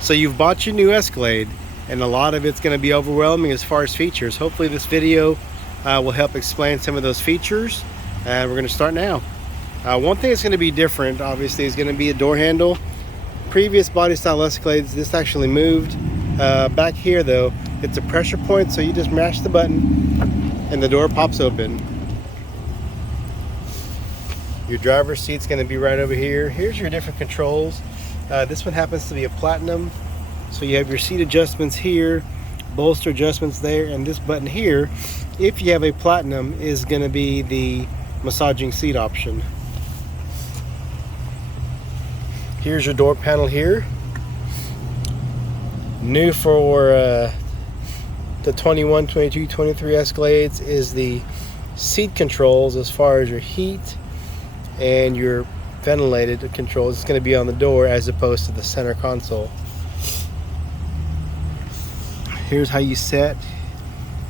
So you've bought your new Escalade, and a lot of it's going to be overwhelming as far as features. Hopefully this video will help explain some of those features, and we're going to start now. One thing that's going to be different, obviously, is going to be a door handle. Previous body style Escalades, this actually moved. Back here though, it's a pressure point, so you just mash the button and the door pops open. Your driver's seat's going to be right over here. Here's your different controls. This one happens to be a platinum, so you have your seat adjustments here, bolster adjustments there, and this button here, if you have a platinum, is going to be the massaging seat option. Here's your door panel here. New for the 21, 22, 23 Escalades is the seat controls as far as your heat and your ventilated controls. It's going to be on the door as opposed to the center console. Here's how you set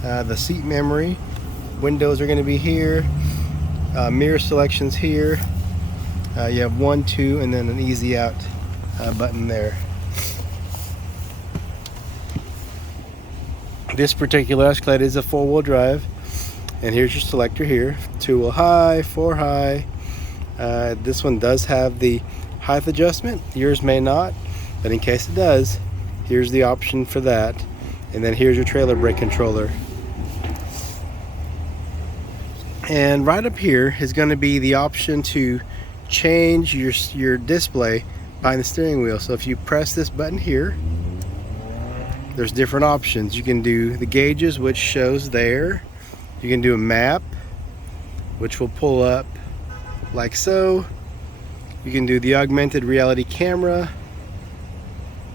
the seat memory. Windows are going to be here. Mirror selections here. You have 1, 2, and then an easy out button there. This particular Escalade is a 4-wheel drive, and here's your selector here: 2-wheel high, 4 high. This one does have the height adjustment. Yours may not, but in case it does, here's the option for that. And then here's your trailer brake controller. And right up here is going to be the option to change your display behind the steering wheel. So if you press this button here, there's different options. You can do the gauges, which shows there. You can do a map, which will pull up like so. You can do the augmented reality camera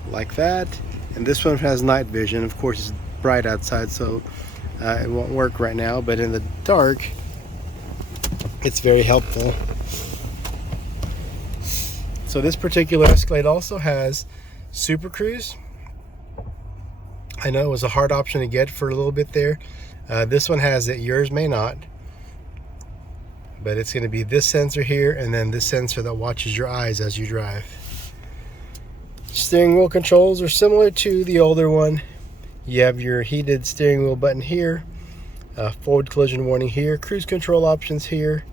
like that, and this one has night vision. Of course, it's bright outside, so it won't work right now, but in the dark it's very helpful. So this particular Escalade also has Super Cruise. I know it was a hard option to get for a little bit there. This one has it, yours may not. But it's going to be this sensor here, and then this sensor that watches your eyes as you drive. Steering wheel controls are similar to the older one. You have your heated steering wheel button here, forward collision warning here, cruise control options here,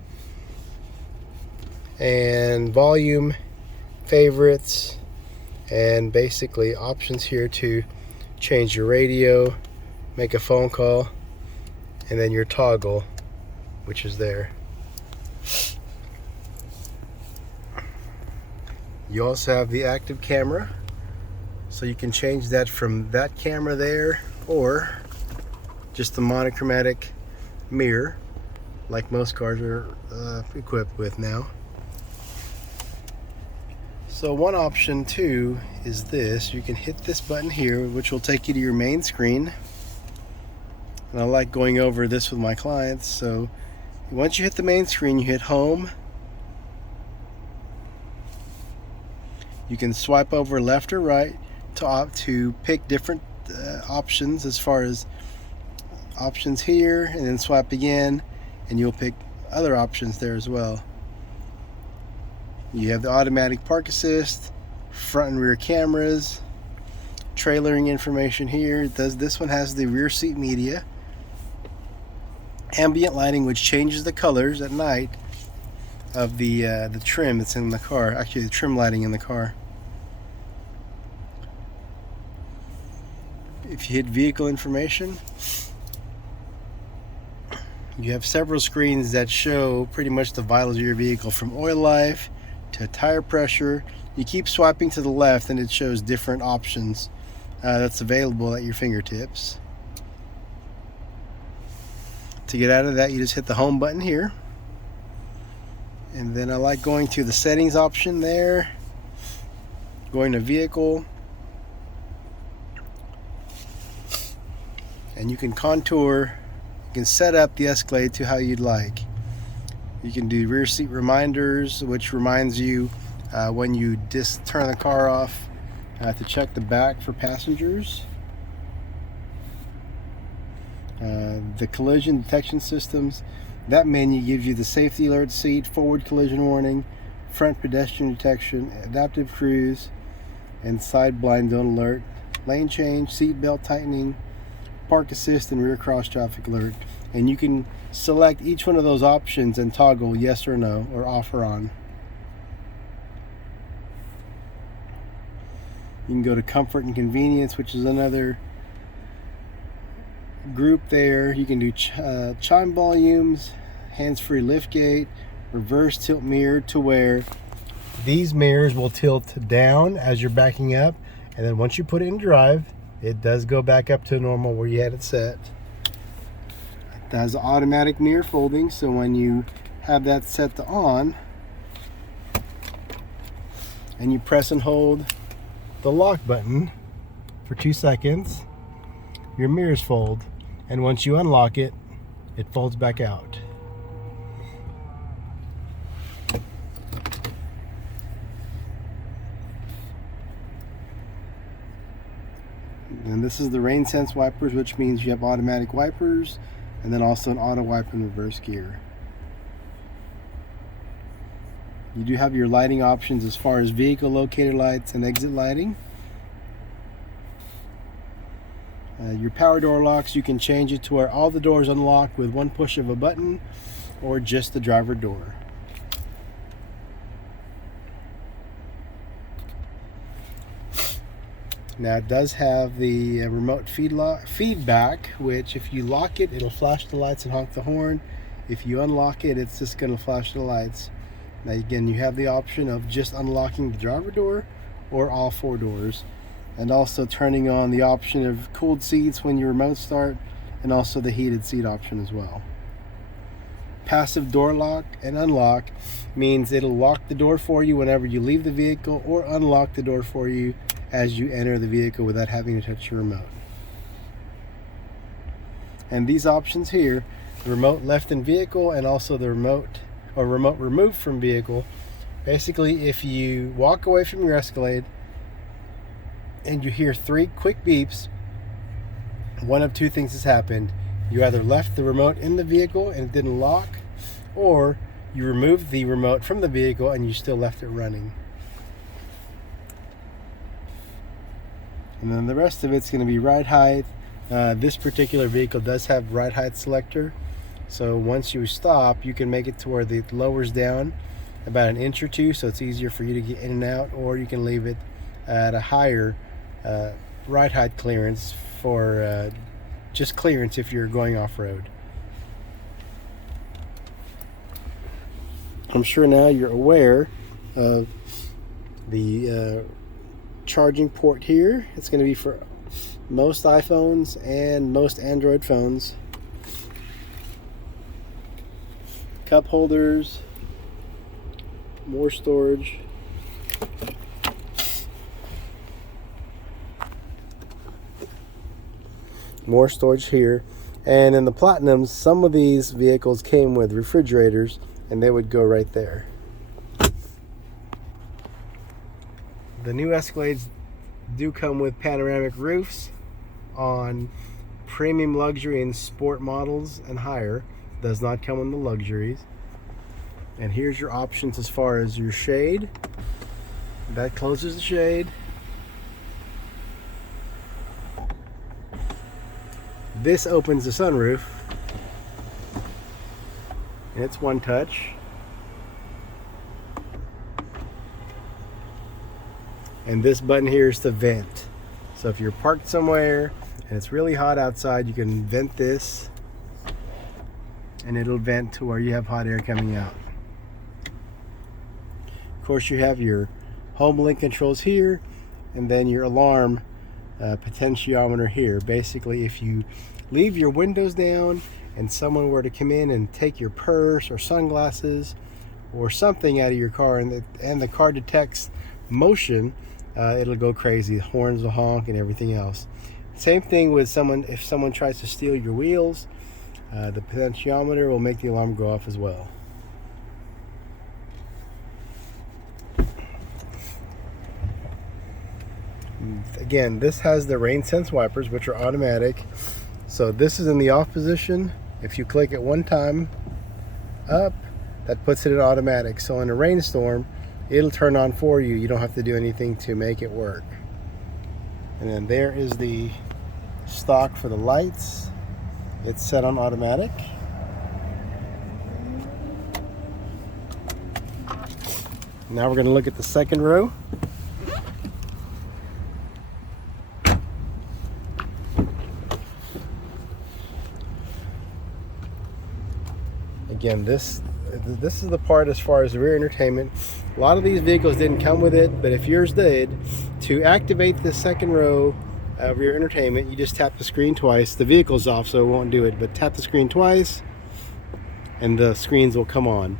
and volume, favorites, and basically options here to change your radio, make a phone call, and then your toggle, which is there. You also have the active camera, so you can change that from that camera there or just the monochromatic mirror like most cars are equipped with now. So one option too is this: you can hit this button here, which will take you to your main screen. And I like going over this with my clients. So once you hit the main screen, you hit home. You can swipe over left or right to pick different options as far as options here, and then swipe again and you'll pick other options there as well. You have the automatic park assist, front and rear cameras, trailering information here. This one has the rear seat media, ambient lighting, which changes the colors at night of the trim that's in the car, actually the trim lighting in the car. If you hit vehicle information, you have several screens that show pretty much the vitals of your vehicle, from oil life to tire pressure. You keep swiping to the left and it shows different options that's available at your fingertips. To get out of that, you just hit the home button here. And then I like going to the settings option there, going to vehicle, and you can contour, you can set up the Escalade to how you'd like. You can do rear seat reminders, which reminds you when you just turn the car off to check the back for passengers. The collision detection systems, that menu gives you the safety alert seat, forward collision warning, front pedestrian detection, adaptive cruise, and side blind don't alert, lane change, seat belt tightening, park assist, and rear cross traffic alert. And you can select each one of those options and toggle yes or no, or off or on. You can go to comfort and convenience, which is another group there. You can do chime volumes, hands-free liftgate, reverse tilt mirror, to where these mirrors will tilt down as you're backing up, and then once you put it in drive, it does go back up to normal where you had it set. It has automatic mirror folding, so when you have that set to on and you press and hold the lock button for 2 seconds, your mirrors fold, and once you unlock it, it folds back out. And this is the rain sense wipers, which means you have automatic wipers and then also an auto wipe in reverse gear. You do have your lighting options as far as vehicle locator lights and exit lighting. Your power door locks, you can change it to where all the doors unlock with one push of a button, or just the driver door. Now it does have the remote feedback, which if you lock it, it'll flash the lights and honk the horn. If you unlock it, it's just going to flash the lights. Now again, you have the option of just unlocking the driver door or all 4 doors, and also turning on the option of cooled seats when you remote start, and also the heated seat option as well. Passive door lock and unlock means it'll lock the door for you whenever you leave the vehicle, or unlock the door for you as you enter the vehicle without having to touch your remote. And these options here, the remote left in vehicle and also the remote removed from vehicle, basically if you walk away from your Escalade and you hear 3 quick beeps, one of 2 things has happened. You either left the remote in the vehicle and it didn't lock, or you removed the remote from the vehicle and you still left it running. And then the rest of it's going to be ride height. This particular vehicle does have ride height selector, so once you stop, you can make it to where it lowers down about an inch or 2, so it's easier for you to get in and out, or you can leave it at a higher ride height clearance for just clearance if you're going off-road. I'm sure now you're aware of the charging port here. It's going to be for most iPhones and most Android phones. Cup holders, more storage. More storage here. And in the Platinums, some of these vehicles came with refrigerators, and they would go right there. The new Escalades do come with panoramic roofs on premium luxury and sport models and higher. Does not come in the luxuries. And here's your options as far as your shade. That closes the shade. This opens the sunroof, and it's one touch. And this button here is to vent. So if you're parked somewhere and it's really hot outside, you can vent this, and it'll vent to where you have hot air coming out. Of course, you have your home link controls here, and then your alarm potentiometer here. Basically, if you leave your windows down and someone were to come in and take your purse or sunglasses or something out of your car, and the car detects motion, it'll go crazy. The horns will honk and everything else. Same thing with if someone tries to steal your wheels, the potentiometer will make the alarm go off as well. Again, this has the rain sense wipers, which are automatic. So this is in the off position. If you click it one time up, that puts it in automatic. So in a rainstorm, it'll turn on for you. You don't have to do anything to make it work. And then there is the stock for the lights. It's set on automatic. Now we're going to look at the second row. Again, this is the part as far as the rear entertainment. A lot of these vehicles didn't come with it, but if yours did, to activate the second row rear entertainment, you just tap the screen twice. The vehicle's off, so it won't do it, but tap the screen twice and the screens will come on.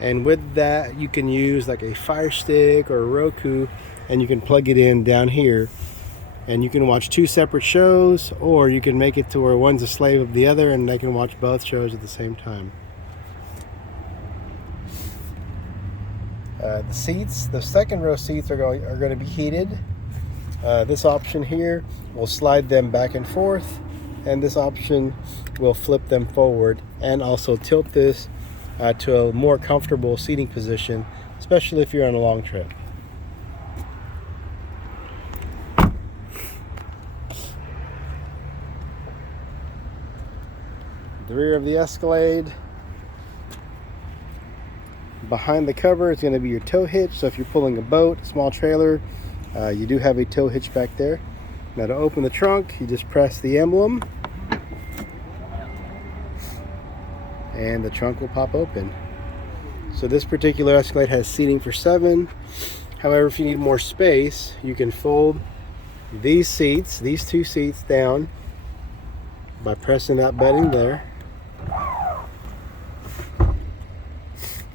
And with that, you can use like a Fire Stick or a Roku, and you can plug it in down here, and you can watch two separate shows, or you can make it to where one's a slave of the other and they can watch both shows at the same time. The seats, the second row seats are going to be heated. This option here will slide them back and forth, and this option will flip them forward and also tilt this to a more comfortable seating position, especially if you're on a long trip. The rear of the Escalade. Behind the cover is going to be your tow hitch, so if you're pulling a boat, a small trailer, you do have a tow hitch back there. Now to open the trunk, you just press the emblem and the trunk will pop open. So this particular Escalade has seating for 7. However, if you need more space, you can fold these seats, these 2 seats down by pressing that button there.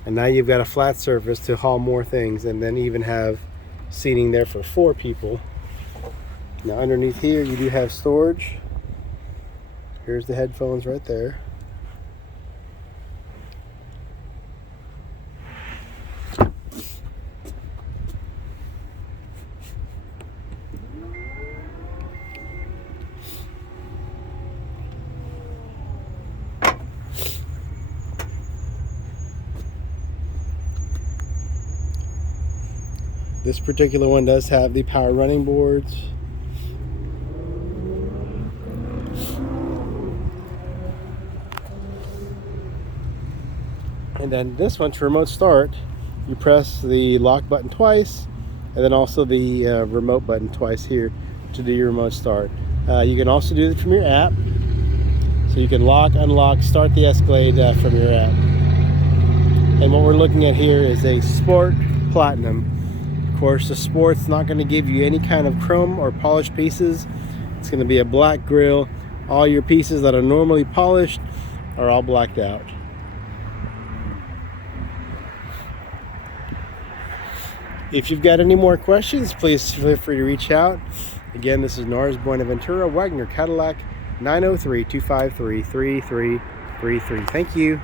And now you've got a flat surface to haul more things, and then even have seating there for 4 people. Now underneath here you do have storage. Here's the headphones right there. This particular one does have the power running boards. And then this one, to remote start, you press the lock button twice, and then also the remote button twice here to do your remote start. You can also do it from your app. So you can lock, unlock, start the Escalade from your app. And what we're looking at here is a Sport Platinum. Of course, the Sport's not going to give you any kind of chrome or polished pieces. It's going to be a black grille. All your pieces that are normally polished are all blacked out. If you've got any more questions, please feel free to reach out. Again, this is Norris Buenaventura, Wagner Cadillac, 903-253-3333. Thank you.